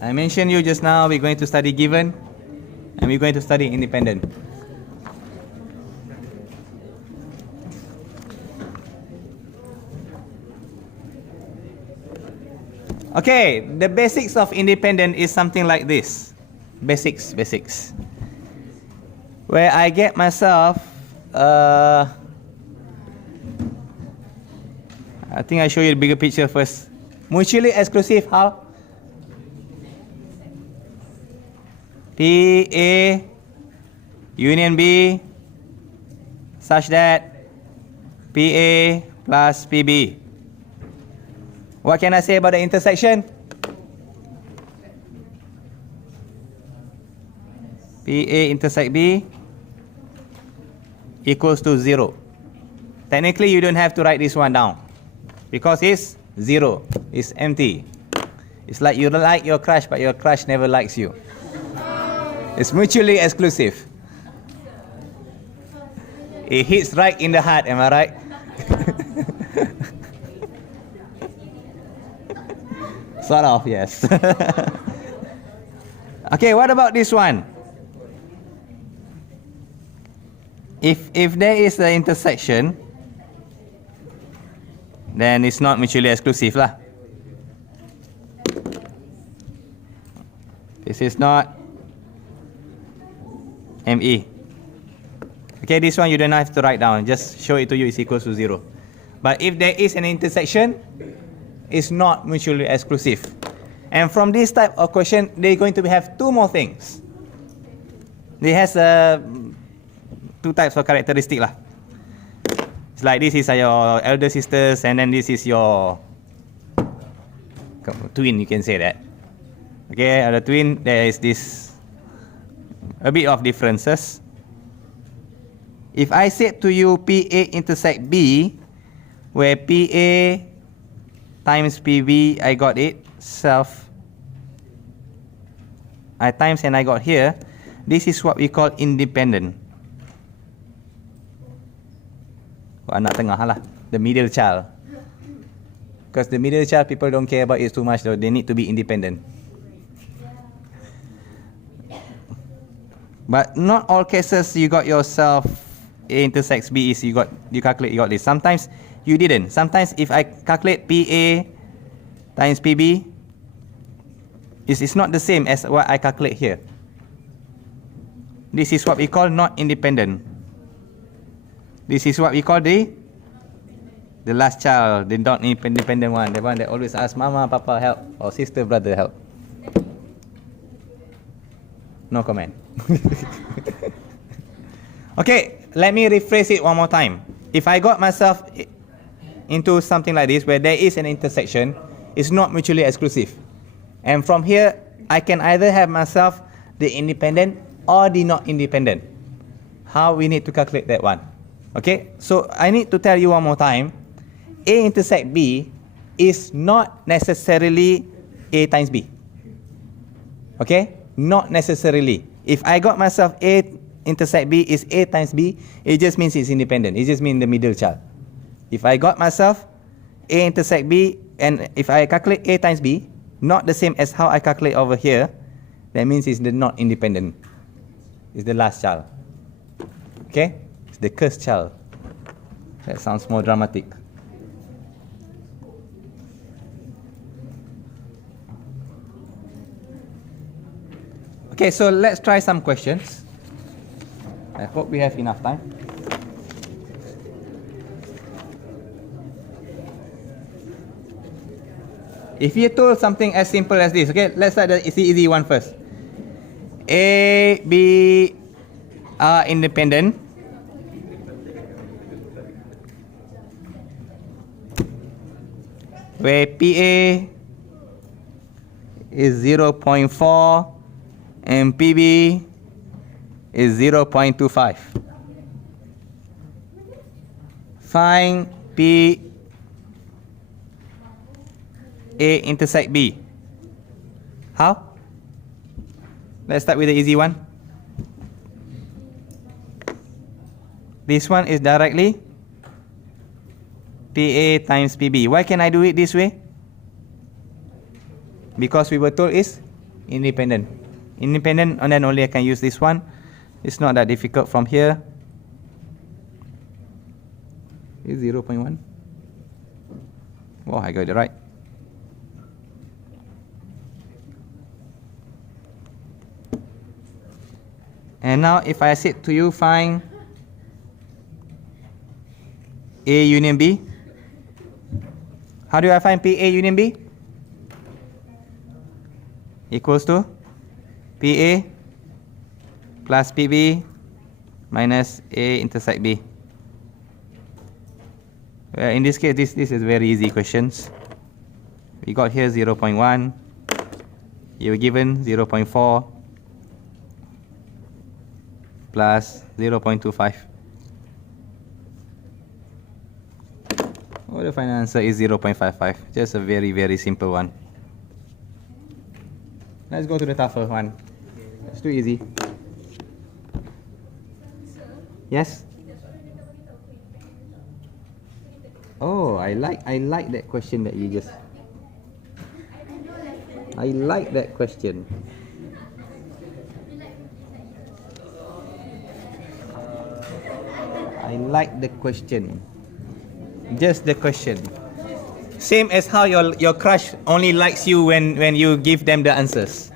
I mentioned you just now, we're going to study given and we're going to study independent. Okay, the basics of independent is something like this. Basics. Where I get myself, I think I show you the bigger picture first. Mutually exclusive, how? P, A, union B, such that P, A plus P, B. What can I say about the intersection? PA intersect B equals to 0. Technically, you don't have to write this one down because it's 0. It's empty. It's like you like your crush, but your crush never likes you. It's mutually exclusive. It hits right in the heart, am I right? Sort of, yes. Okay, what about this one? If there is an intersection, then it's not mutually exclusive lah. This is not ME. Okay, this one you don't have to write down. Just show it to you, it's equals to 0. But if there is an intersection, it's not mutually exclusive. And from this type of question, they're going to have two more things. They has two types of characteristic lah. It's like this is your elder sisters, and then this is your twin, you can say that. Okay, the twin, there is this a bit of differences. If I said to you PA intersect B, where PA times PB, I got it, I times and I got here, this is what we call independent. Anak tengah lah, the middle child. Because the middle child, people don't care about it too much though, they need to be independent. But not all cases you got yourself A intersects B is you calculate, you got this. Sometimes you didn't. Sometimes if I calculate PA times PB, it's not the same as what I calculate here. This is what we call not independent. This is what we call the last child, the not independent one, the one that always asks mama, papa help, or sister, brother help. No comment. Okay, let me rephrase it one more time. If I got myself into something like this where there is an intersection, it's not mutually exclusive. And from here, I can either have myself the independent or the not independent. How we need to calculate that one. Okay, so I need to tell you one more time. A intersect B is not necessarily A times B. Okay, not necessarily. If I got myself A intersect B is A times B, it just means it's independent. It just means the middle child. If I got myself A intersect B, and if I calculate A times B, not the same as how I calculate over here, that means it's the not independent. It's the last child. Okay? It's the cursed child. That sounds more dramatic. Okay, so let's try some questions. I hope we have enough time. If you're told something as simple as this, okay, let's start the easy one first. A, B are independent. Where PA is 0.4 and PB is 0.25. Find P A intersect B. How? Let's start with the easy one. This one is directly PA times PB. Why can I do it this way? Because we were told is Independent. Independent, and then only I can use this one. It's not that difficult from here. It's 0.1. Oh, I got it right. And now if I said to you, find A union B. How do I find PA union B? Equals to PA plus PB minus A intersect B. Well, in this case, this is very easy questions. We got here 0.1. You were given 0.4 plus 0.25. Well, the final answer is 0.55. Just a very, very simple one. Let's go to the tougher one. It's too easy. Yes? Oh, I like that question that you just... I like that question. I like the question. Just the question. Same as how your crush only likes you when you give them the answers.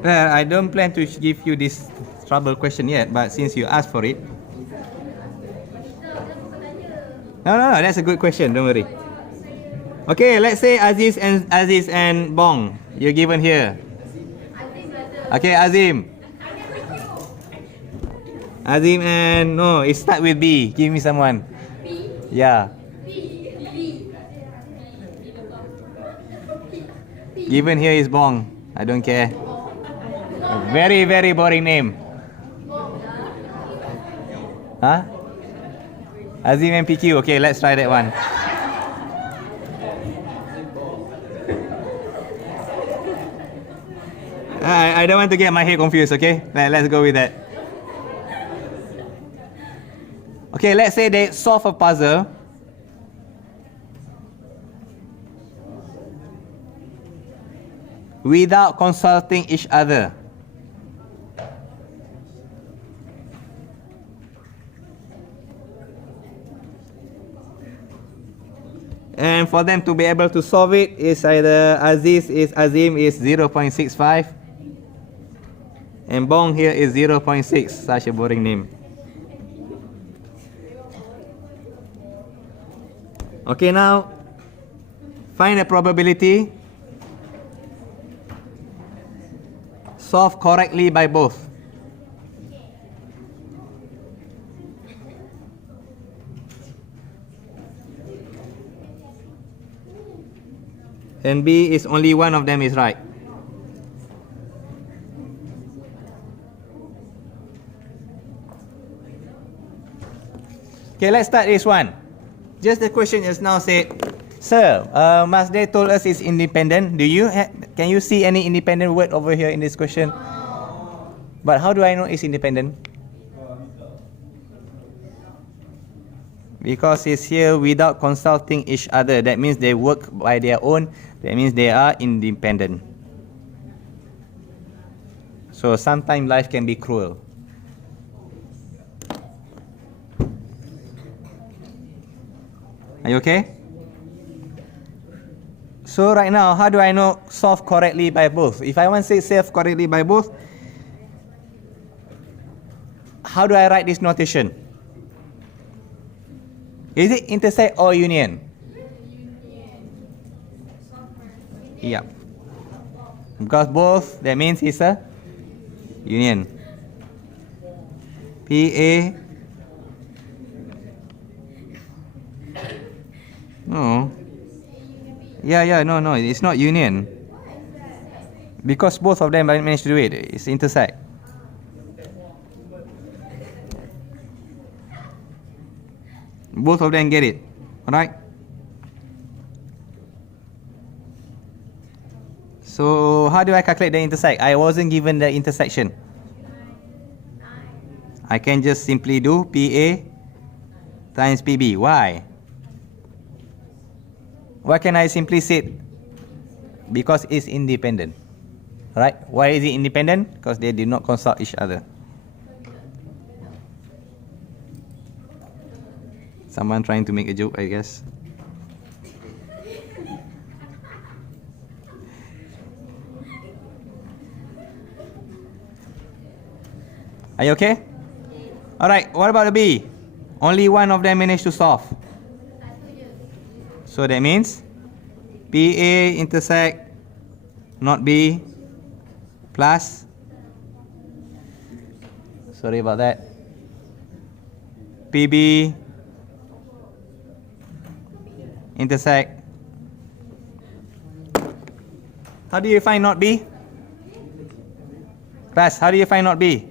Well, I don't plan to give you this trouble question yet, but since you asked for it. No, that's a good question, don't worry. Okay, let's say Aziz and Bong. You're given here. Okay, Azim. Azim and... No, it start with B. Give me someone. B? Yeah. Given here is Bong. I don't care. A very, very boring name. Huh? Azim and PQ. Okay, let's try that one. I don't want to get my head confused, okay? Let's go with that. Okay, let's say they solve a puzzle. Without consulting each other. And for them to be able to solve it, is either Azim is 0.65. And Bong here is 0.6. Such a boring name. Okay, now find the probability. Solve correctly by both. And B is only one of them is right. Okay, let's start this one. Just the question is now said, Sir, Masday told us it's independent. Can you see any independent word over here in this question? But how do I know it's independent? Because it's here without consulting each other. That means they work by their own. That means they are independent. So sometimes life can be cruel. Are you okay? So right now, how do I know solve correctly by both? If I want to say solve correctly by both, how do I write this notation? Is it intersect or union? Yeah. Because both, that means it's a union. PA. No. Yeah, no, it's not union. Because both of them managed to do it. It's intersect. Both of them get it. Alright? So So how do I calculate the intersect? I wasn't given the intersection. I can just simply do PA times PB. Why? Why can I simply say? Because it's independent. Right? Why is it independent? Because they did not consult each other. Someone trying to make a joke, I guess. Are you okay? Alright, what about the B? Only one of them managed to solve. So that means PA intersect not B plus, sorry about that, PB intersect. How do you find not B? Class, how do you find not B?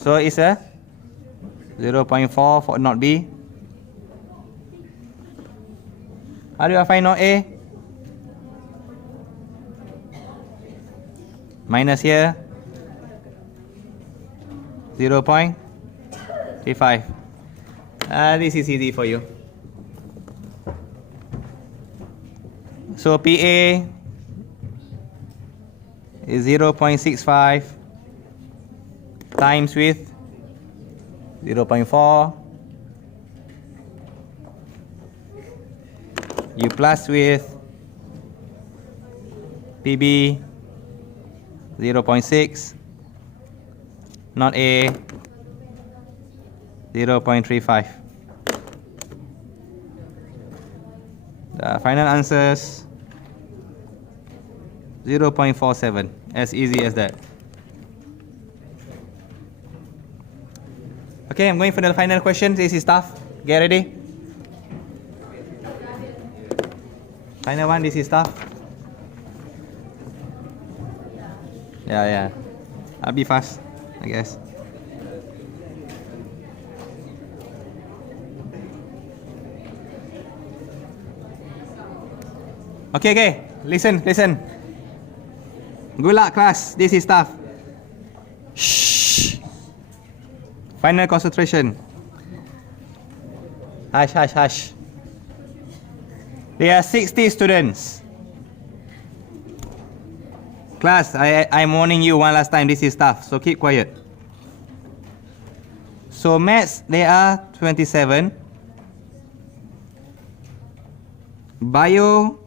So it's a 0.4 for not B. How do I find not A? Minus here 0.35. This is easy for you. So PA is 0.65 times with 0.4. You plus with PB 0.6, not A 0.35. The final answers 0.47, as easy as that. Okay, I'm going for the final question. This is tough. Get ready. Final one, this is tough. Yeah. I'll be fast, I guess. Okay. Listen. Good luck, class. This is tough. Shh. Final concentration. Hush. There are 60 students. Class, I'm warning you one last time. This is tough, so keep quiet. So maths, there are 27. Bio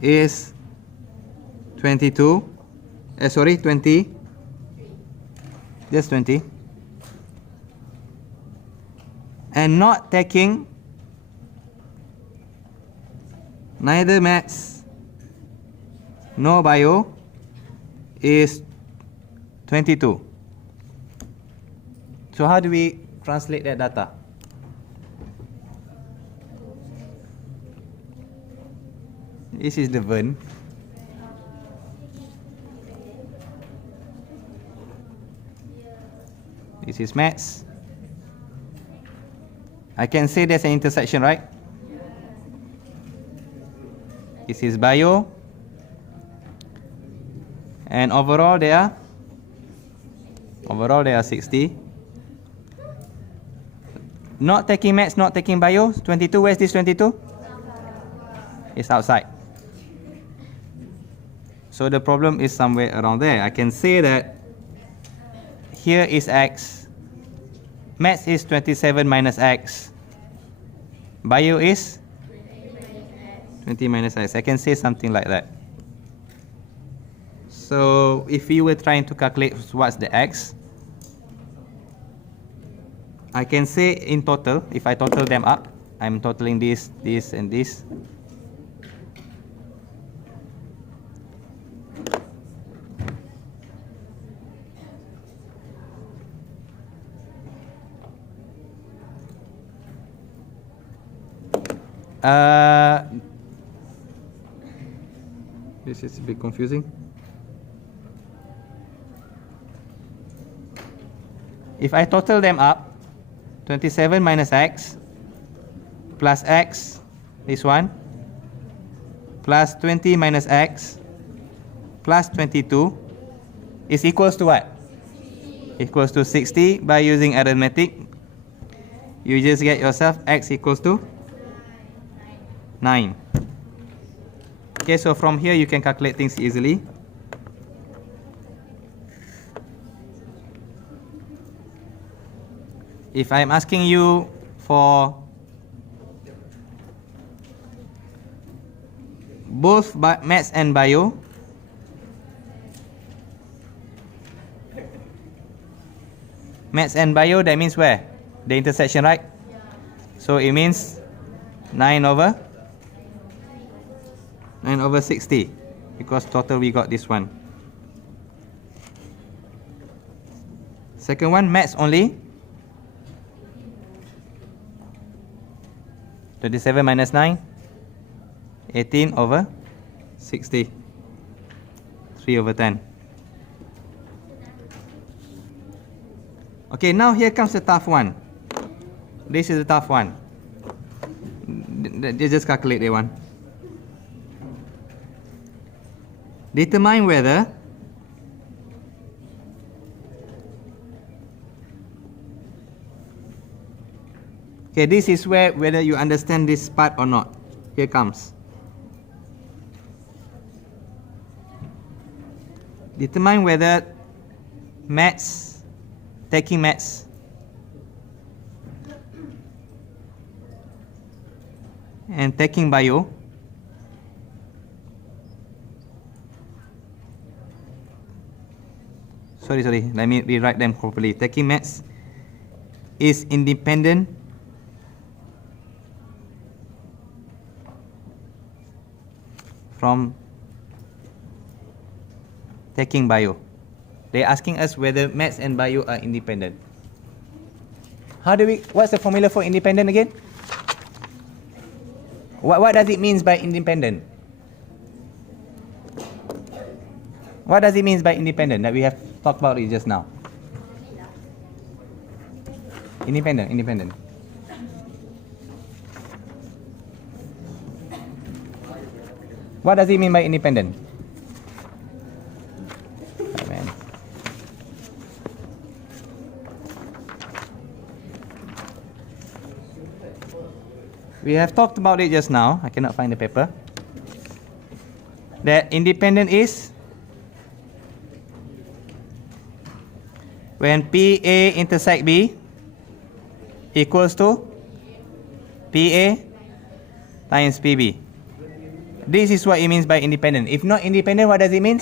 is 22. 20. Just 20. And not taking neither maths nor bio is 22. So how do we translate that data? This is the Vern. This is maths. I can say there's an intersection, right? This is bio. And overall there are 60. Not taking maths, not taking bio, 22. Where's this 22? It's outside. So the problem is somewhere around there. I can say that here is x. Maths is 27 minus x. Bio is 20 minus x. I can say something like that. So if you were trying to calculate what's the x, I can say in total, if I total them up, I'm totaling this, and this. This is a bit confusing. If I total them up, 27 minus x plus x, this one, plus 20 minus x plus 22 is equals to what? Equals to 60. By using arithmetic, you just get yourself x equals to 9. Okay, so from here you can calculate things easily. If I'm asking you for both maths and bio, that means where? The intersection, right? So it means 9 over 60, because total we got this one. Second one, maths only. 27 minus 9, 18 over 60, 3 over 10. Okay, now here comes the tough one. This is the tough one. Just calculate that one. Determine whether okay, this is whether you understand this part or not. Here comes. Determine whether taking maths and taking bio sorry, let me rewrite them properly. Taking maths is independent from taking bio. They're asking us whether maths and bio are independent. What's the formula for independent again? What does it mean by independent? What does it mean by independent that we have talked about it just now? Independent. What does it mean by independent? Oh, man. We have talked about it just now. I cannot find the paper. That independent is when PA intersect B equals to PA times PB. This is what it means by independent. If not independent, what does it mean?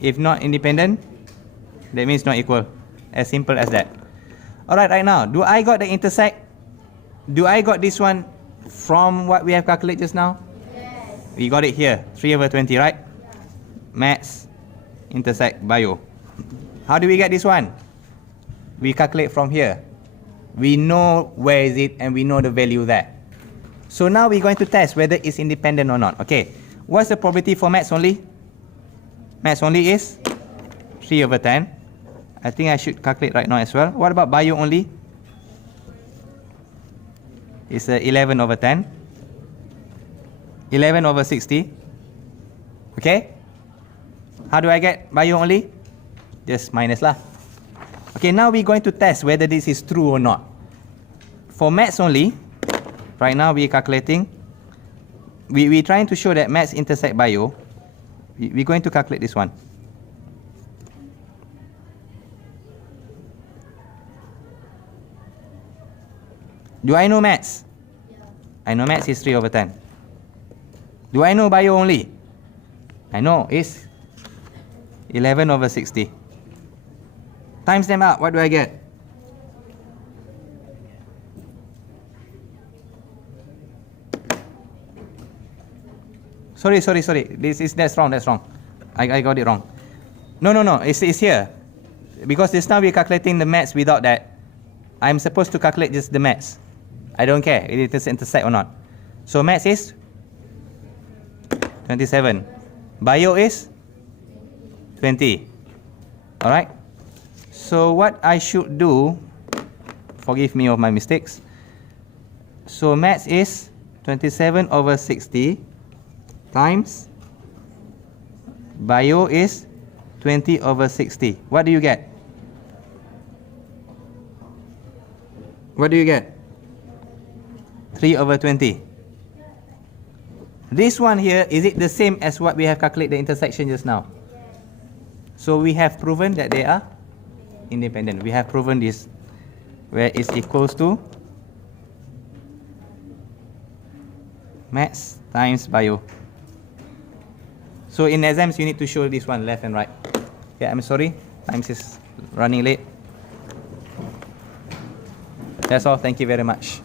If not independent, that means not equal. As simple as that. Alright, right now, do I got the intersect? Do I got this one from what we have calculated just now? Yes. We got it here, 3 over 20, right? Maths intersect bio. How do we get this one? We calculate from here. We know where is it and we know the value there. So now we're going to test whether it's independent or not. Okay, what's the probability for maths only? Maths only is 3 over 10. I think I should calculate right now as well. What about bio only? It's 11 over 10. 11 over 60. Okay? How do I get bio only? Just minus lah. Okay, now we're going to test whether this is true or not. For maths only, right now we're calculating. We're trying to show that maths intersect bio. We're going to calculate this one. Do I know maths? Yeah. I know maths is 3 over 10. Do I know bio only? I know it's 11 over 60. Times them up, what do I get? Sorry. That's wrong. I got it wrong. No. It's here. Because this time we're calculating the maths without that. I'm supposed to calculate just the maths. I don't care if it is intersect or not. So maths is 27. Bio is 20. Alright? So what I should do, forgive me of my mistakes. So maths is 27 over 60 times bio is 20/60. What do you get? What do you get? 3/20. This one here, is it the same as what we have calculated the intersection just now? So we have proven that they are independent. We have proven this, where it's equals to maths times bio. So in exams, you need to show this one left and right. Yeah, I'm sorry, time is running late. That's all. Thank you very much.